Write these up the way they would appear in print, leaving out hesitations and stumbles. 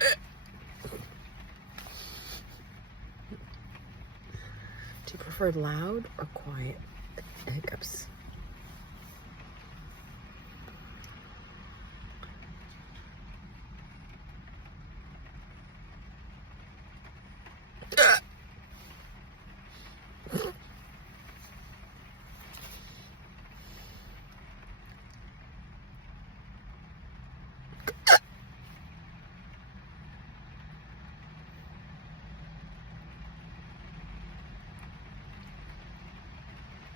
Do you prefer loud or quiet hiccups?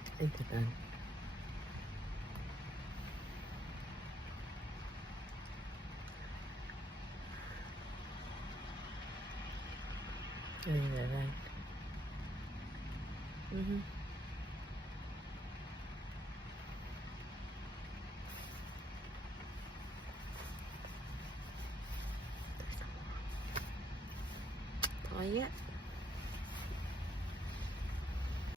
I think they're done. I think they're done. Mm-hmm. There's some more. All yet?